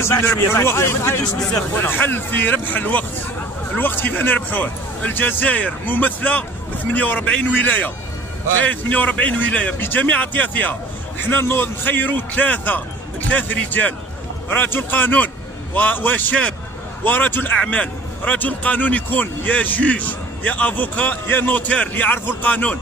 لازم نربحوا الوقت. الحل في ربح الوقت. الوقت كيف نربحوه؟ الجزائر ممثله ب 48 ولايه، 48 ولايه بجميع اطيافها. احنا نخيروا ثلاث رجال، رجل قانون وشاب ورجل اعمال. رجل قانون يكون يا جوج يا افوكا يا نوتير اللي يعرفوا القانون.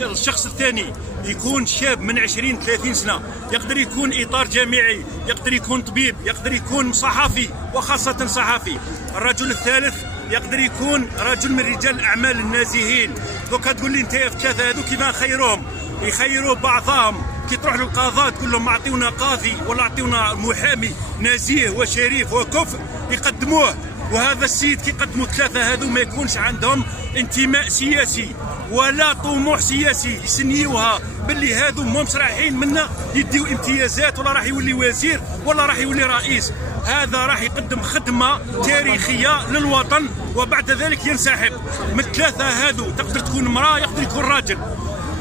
الشخص الثاني يكون شاب من 20 30 سنه، يقدر يكون اطار جامعي، يقدر يكون طبيب، يقدر يكون صحفي وخاصه صحفي. الرجل الثالث يقدر يكون رجل من رجال الاعمال النازحين. دوكا تقول لي انت في الثلاثه هذو كيف نخيروهم؟ يخيروا بعضهم كي تروح للقضاء تقول لهم اعطيونا قاضي ولا اعطيونا محامي نزيه وشريف وكفء يقدموه. وهذا السيد كي يقدموا الثلاثه هذو ما يكونش عندهم انتماء سياسي ولا طموح سياسي يسنيوها باللي هذو ماهمش رايحين منا يديو امتيازات ولا راح يولي وزير ولا راح يولي رئيس. هذا راح يقدم خدمه تاريخيه للوطن وبعد ذلك ينسحب. من الثلاثه هذو تقدر تكون امراه يقدر يكون راجل.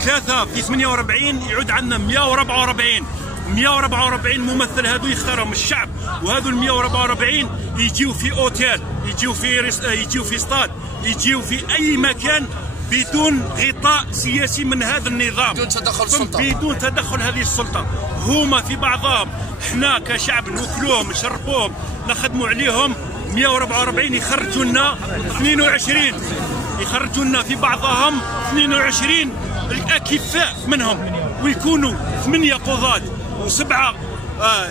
ثلاثه في 48 يعود عندنا 144 ممثل هذو يختارهم الشعب. وهذو ال 144 يجيو في اوتيل، يجيو في استاد، يجيو في اي مكان بدون غطاء سياسي من هذا النظام، بدون تدخل السلطه، بدون تدخل هذه السلطه. هما في بعضهم احنا كشعب نوكلوهم نشرفوهم نخدموا عليهم. 144 يخرجوا لنا 22، يخرجوا لنا في بعضهم 22 الاكفاء منهم، ويكونوا 8 قضاة و7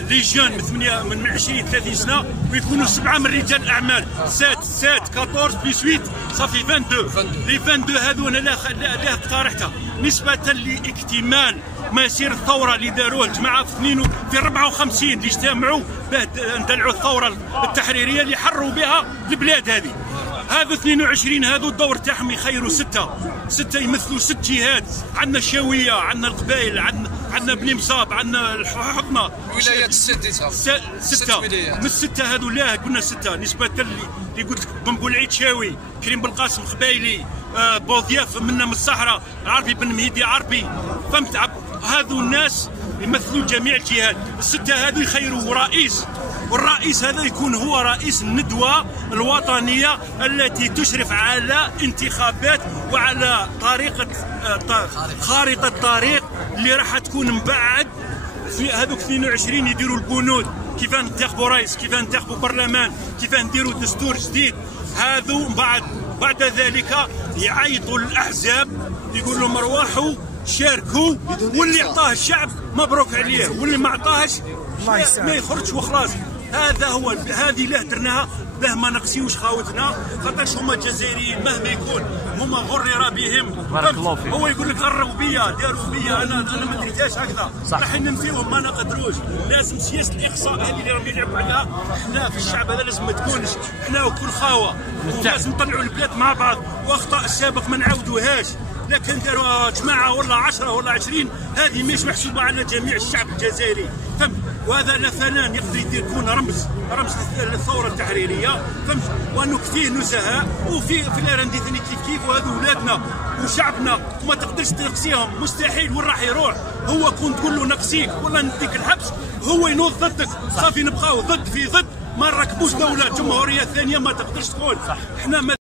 ليجيون من 20 30 سنه، ويكونوا 7 من رجال الاعمال. 7 14 بلس 8 صافي 22. لي 22 هذو انا لا اقترحتها نسبه لاكتمال مسير الثوره اللي داروه الجماعه في 54 اللي اجتمعوا باه ندلعوا الثوره التحريريه اللي حروا بها البلاد هذه. هذو 22 هذو الدور تاعهم يخيروا 6 يمثلوا 6 جهات. عندنا الشاويه، عندنا القبائل، عندنا بني مصاب، عندنا الحضنه، ولايات السادسه 6 من 6 هذو. لا قلنا 6 نسبه اللي قلت لك بن بولعيد شاوي، كريم بالقاسم قبايلي، بوضياف منا من الصحراء، عربي بن مهيدي عربي. فهمت؟ هذو الناس يمثلوا جميع الجهات. الستة هذو يخيروا رئيس، والرئيس هذا يكون هو رئيس الندوة الوطنية التي تشرف على انتخابات وعلى خارطة طريق اللي راح تكون من بعد. في هذوك 22 يديروا البنود، كيف ننتخبوا رئيس، كيف ننتخبوا برلمان، كيف نديروا دستور جديد. هذو بعد ذلك يعيطوا للأحزاب يقول لهم ارواحوا شاركوا، واللي عطاه الشعب مبروك عليه، واللي ما عطاهش ما يخرجش وخلاص. هذا هو، هذه له درناها باه ما نقسيوش خاوتنا، خاطرش هما الجزائريين مهما يكون هما غرر بهم. هو يقول لك غروا بيا، داروا بيا، انا ما دريتهاش هكذا، رايحين ننفيهم ما نقدروش. لازم سياسه الاقصاء هذه اللي راهم يلعبوا عليها. احنا في الشعب هذا لازم ما تكونش، احنا وكل خاوه، ولازم نطلعوا البلاد مع بعض، واخطاء السابق ما نعاودوهاش. لكن داروا جماعه ولا 10 ولا 20 هذه مش محسوبه على جميع الشعب الجزائري. فهمت؟ وهذا لا فنان يقدر يكون رمز للثوره التحريريه. فهمت؟ وانه كثير نزهاء وفي الاراندي ثاني كيف وهذو ولادنا وشعبنا وما تقدرش تنقصيهم، مستحيل. وين راح يروح؟ هو كون تقول له نقصيك ولا نديك الحبس هو ينوض ضدك، صافي نبقاو ضد في ضد، ما نركبوش دوله جمهوريه ثانيه ما تقدرش تكون. احنا